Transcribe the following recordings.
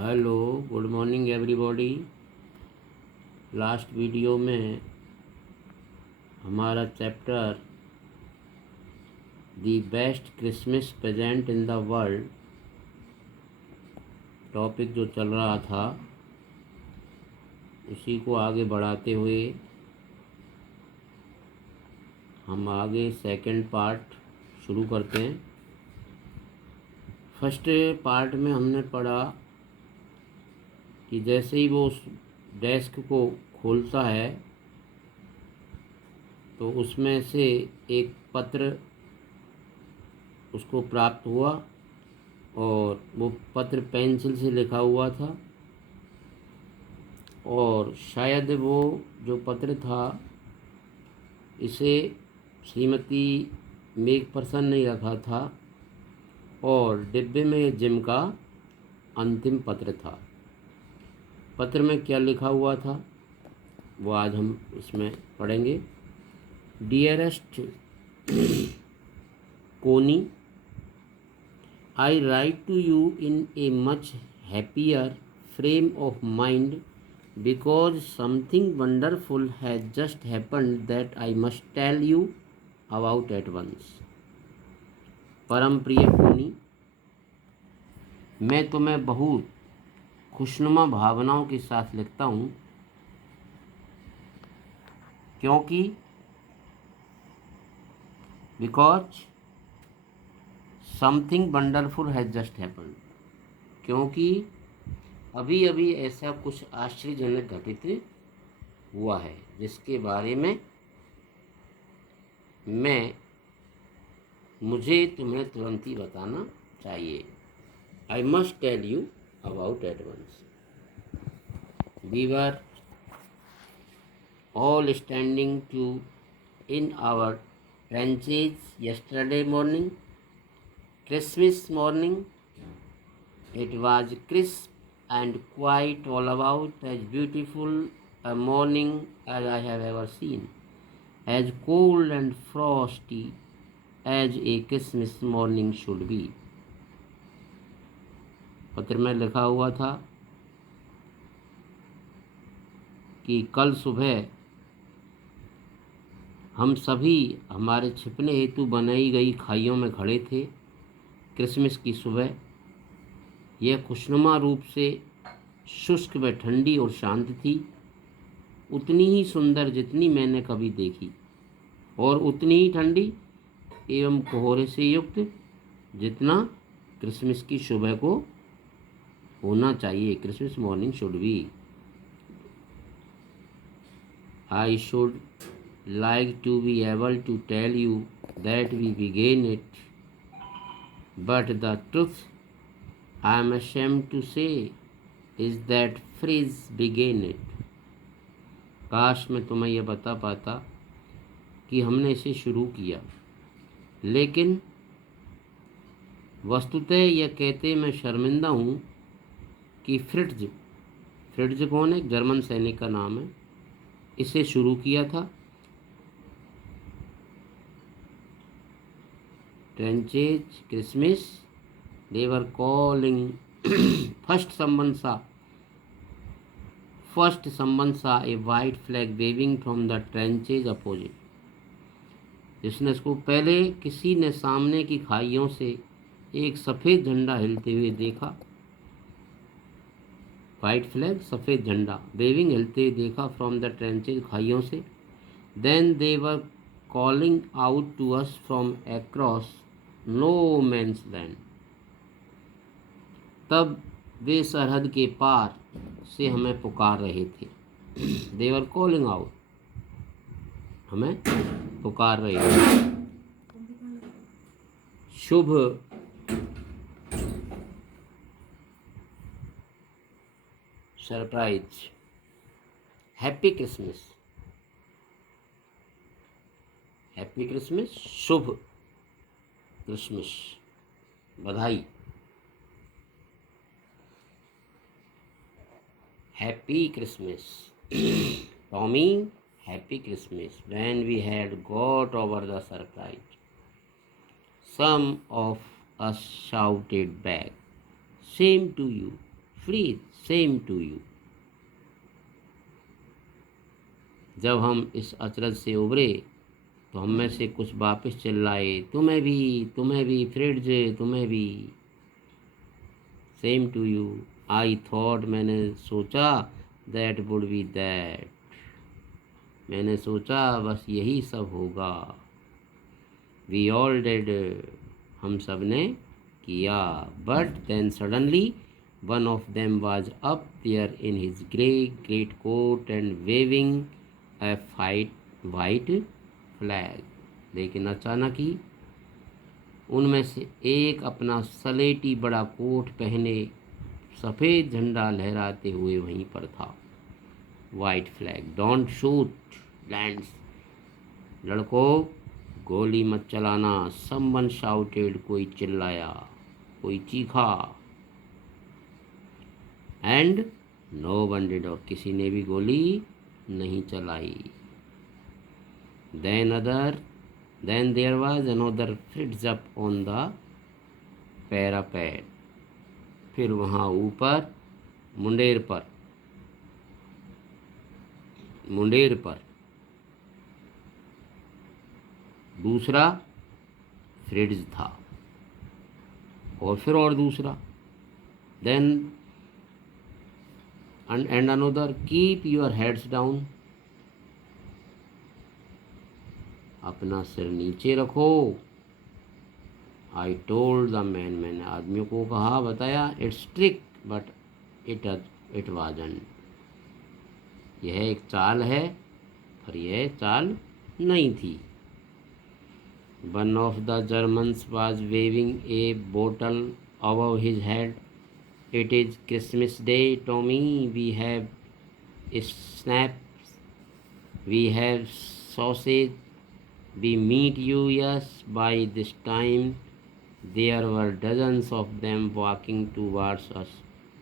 Hello, good morning everybody. Last video में हमारा chapter the best Christmas present in the world topic जो चल रहा था उसी को आगे बढ़ाते हुए हम आगे सेकंड पार्ट शुरू करते हैं। फर्स्ट पार्ट में हमने पढ़ा कि जैसे ही वो उस डेस्क को खोलता है तो उसमें से एक पत्र उसको प्राप्त हुआ और वो पत्र पेंसिल से लिखा हुआ था और शायद वो जो पत्र था इसे श्रीमती मेघपर्सन ने रखा था और डिब्बे में ये जिम का अंतिम पत्र था। पत्र में क्या लिखा हुआ था वो आज हम इसमें पढ़ेंगे। Dearest Connie, I write to you in a much happier frame of mind because something wonderful has just happened that I must tell you about at once। परम प्रिय कोनी, मैं तुम्हें बहुत खुशनुमा भावनाओं के साथ लिखता हूँ क्योंकि because something wonderful has just happened, क्योंकि अभी अभी ऐसा कुछ आश्चर्यजनक घटित हुआ है जिसके बारे में मुझे तुम्हें तुरंत ही बताना चाहिए। I must tell you about at once. We were all standing to in our trenches yesterday morning, Christmas morning. It was crisp and quite all about as beautiful a morning as I have ever seen, as cold and frosty as a Christmas morning should be। पत्र में लिखा हुआ था कि कल सुबह हम सभी हमारे छिपने हेतु बनाई गई खाइयों में खड़े थे। क्रिसमस की सुबह यह खुशनुमा रूप से शुष्क व ठंडी और शांत थी, उतनी ही सुंदर जितनी मैंने कभी देखी और उतनी ही ठंडी एवं कोहरे से युक्त जितना क्रिसमस की सुबह को होना चाहिए। Christmas morning should be. I should like to be able to tell you that we began it, but the truth I am ashamed to say is that phrase began it। काश मैं तुम्हें यह बता पाता कि हमने इसे शुरू किया, लेकिन वस्तुतः यह कहते मैं शर्मिंदा हूँ कि फ्रिट्ज कौन है? जर्मन सैनिक का नाम है। इसे शुरू किया था। Trenches, Christmas, they were calling first someone saw a white flag waving from the trenches opposite। जिसने इसको पहले किसी ने सामने की खाइयों से एक सफ़ेद झंडा हिलते हुए देखा। वाइट फ्लैग, सफ़ेद झंडा, वेविंग, हिलते हुए देखा फ्रॉम द ट्रेंचेज, खाइयों से। Then they were calling out to us from across no man's land. तब वे सरहद के पार से हमें पुकार रहे थे। दे वर कॉलिंग आउट, हमें पुकार रहे थे। शुभ surprise, happy Christmas, happy Christmas, शुभ क्रिसमस, बधाई। Happy Christmas Tommy, happy Christmas. When we had got over the surprise, some of us shouted back, same to you. Free same to you. जब हम इस अचरज से उभरे तो हम में से कुछ वापस चिल्लाए, तुम्हें भी फ्रिड्ज, तुम्हें भी। Same to you. I thought, मैंने सोचा, दैट वुड बी दैट, मैंने सोचा बस यही सब होगा। वी ऑल डिड, हम सब ने किया। But then suddenly one of them was up there in his grey great coat and waving a white flag. लेकिन अचानक ही उनमें से एक अपना सलेटी बड़ा कोट पहने सफ़ेद झंडा लहराते हुए वहीं पर था। White flag. Don't shoot lands, लड़कों गोली मत चलाना। समवन शाउटेड, कोई चिल्लाया, कोई चीखा। एंड नो वन डिड, और किसी ने भी गोली नहीं चलाई। Then there was another fritz up on the parapet, फिर वहाँ ऊपर मुंडेर पर दूसरा फ्रिट्ज था, और फिर और दूसरा। Then and another, keep your heads down, अपना सिर नीचे रखो। आई टोल्ड द मैन, मैंने आदमियों को कहा, बताया, it's trick but it wasn't, यह एक चाल है पर यह चाल नहीं थी। One of the Germans was waving a bottle above his head. It is Christmas day Tommy, we have schnapps, we have sausage, we meet you. Yes, by this time there were dozens of them walking towards us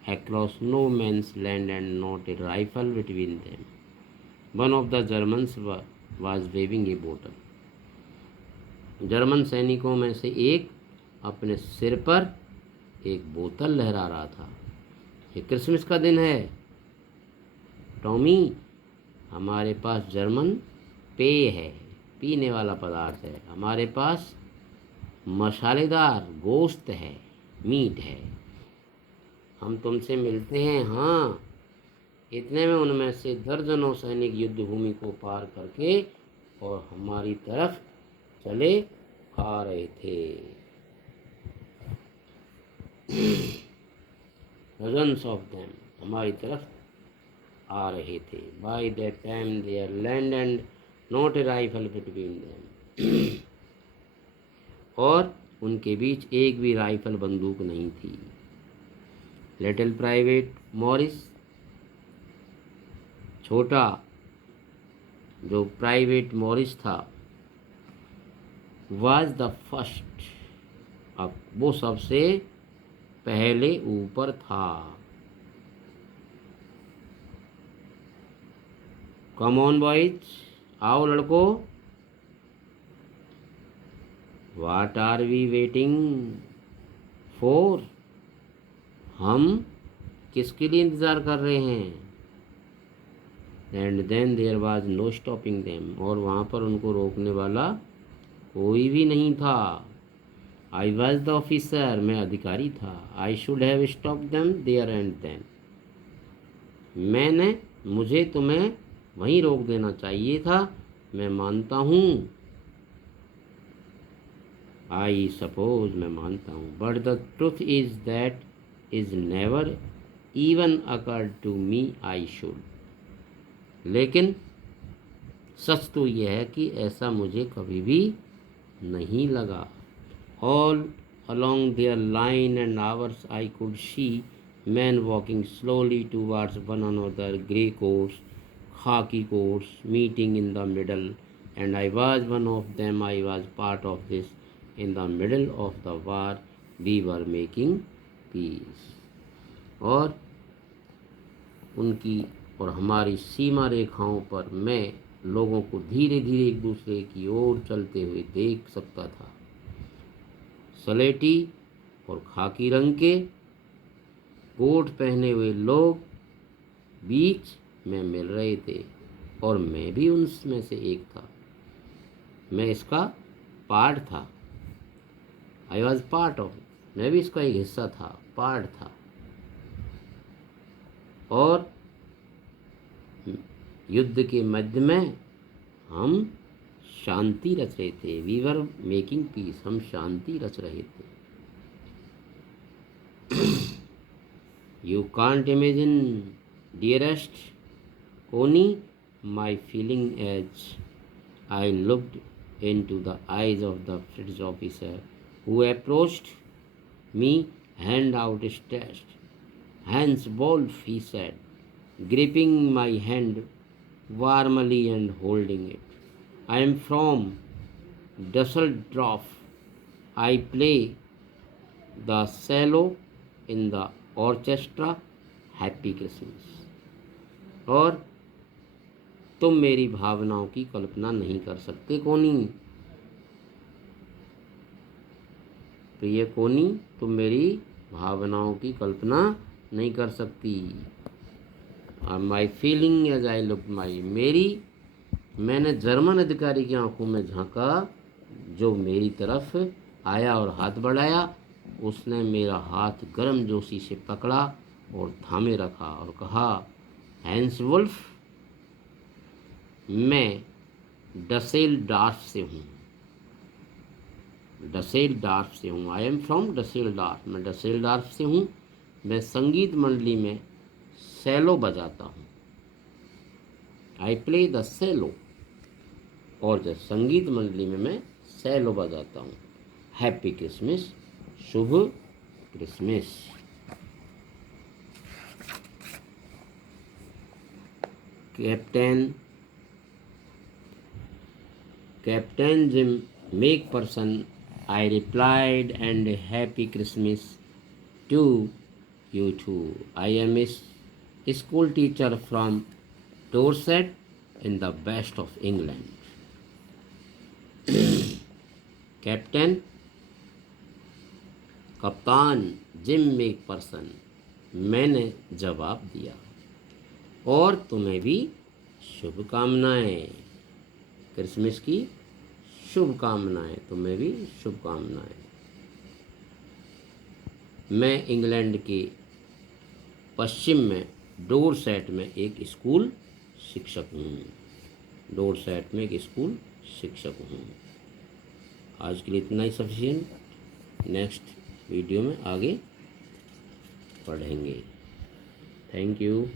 across no man's land and not a rifle between them. One of the Germans was waving a bottle. German सैनिकों में से एक अपने सिर पर एक बोतल लहरा रहा था। ये क्रिसमस का दिन है टॉमी, हमारे पास जर्मन पेय है, पीने वाला पदार्थ है, हमारे पास मसालेदार गोश्त है, मीट है, हम तुमसे मिलते हैं। हाँ, इतने में उनमें से दर्जनों सैनिक युद्ध भूमि को पार करके और हमारी तरफ चले आ रहे थे। डजन्स ऑफ देम, हमारी तरफ आ रहे थे। By that time there land and not a rifle between them, और उनके बीच एक भी राइफल बंदूक नहीं थी। लिटिल प्राइवेट मॉरिस, छोटा जो प्राइवेट मॉरिस था, वाज द फर्स्ट, अब वो सबसे पहले ऊपर था। कम ऑन बॉयज, आओ लड़कों। What are we waiting for, हम किसके लिए इंतज़ार कर रहे हैं। And then there was no stopping them, और वहाँ पर उनको रोकने वाला कोई भी नहीं था। आई वॉज द ऑफिसर, मैं अधिकारी था। I should have stop them there and then, मुझे तुम्हें वहीं रोक देना चाहिए था, मैं मानता हूँ। आई सपोज, मैं मानता हूँ। But the truth is that is never even occurred to me I should, लेकिन सच तो यह है कि ऐसा मुझे कभी भी नहीं लगा। All along their line and ours I could see men walking slowly towards one another, grey coats, khaki coats, meeting in the middle, and I was one of them. I was part of this. In the middle of the war, we were making peace. और उनकी और हमारी सीमा रेखाओं पर मैं लोगों को धीरे धीरे एक दूसरे की ओर चलते हुए देख सकता था। सलेटी और खाकी रंग के कोट पहने हुए लोग बीच में मिल रहे थे और मैं भी उनमें से एक था। मैं इसका पार्ट था। आई वॉज पार्ट ऑफ, मैं भी इसका एक हिस्सा था, पार्ट था। और युद्ध के मध्य में हम शांति रच रहे थे। वी वर मेकिंग पीस, हम शांति रच रहे थे। You can't imagine dearest Connie my feeling as I looked into the eyes of the British officer who approached me, hand outstretched. Hans Wolf, he said, gripping my hand warmly and holding it. I am from Dusseldorf. I play the cello in the orchestra. Happy Christmas. और तुम मेरी भावनाओं की कल्पना नहीं कर सकते कोनी, प्रिय कोनी, तुम मेरी भावनाओं की कल्पना नहीं कर सकती। My feeling as I look my, मैंने जर्मन अधिकारी की आंखों में झांका जो मेरी तरफ आया और हाथ बढ़ाया। उसने मेरा हाथ गर्म जोशी से पकड़ा और थामे रखा और कहा, हैंस वुल्फ, मैं डसेलडॉर्फ से हूँ। डसेलडॉर्फ से हूँ। आई एम फ्रॉम डसेलडॉर्फ, मैं डसेलडॉर्फ से हूँ। मैं संगीत मंडली में सेलो बजाता हूँ। आई प्ले द सेलो, और जब संगीत मंडली में मैं सेलो बजाता हूँ। हैप्पी क्रिसमस, शुभ Christmas. Captain Jim McPherson, I replied, and happy Christmas to you too. I am a school teacher from Dorset in the west of England. कप्तान जिम मैकपर्सन, मैंने जवाब दिया, और तुम्हें भी शुभकामनाएं। क्रिसमस की शुभकामनाएं, तुम्हें भी शुभकामनाएं। मैं इंग्लैंड के पश्चिम में डोरसेट में एक स्कूल शिक्षक हूँ। डोरसेट में एक स्कूल शिक्षक हूँ। आज के लिए इतना ही सफिशिएंट। नेक्स्ट वीडियो में आगे पढ़ेंगे। Thank you.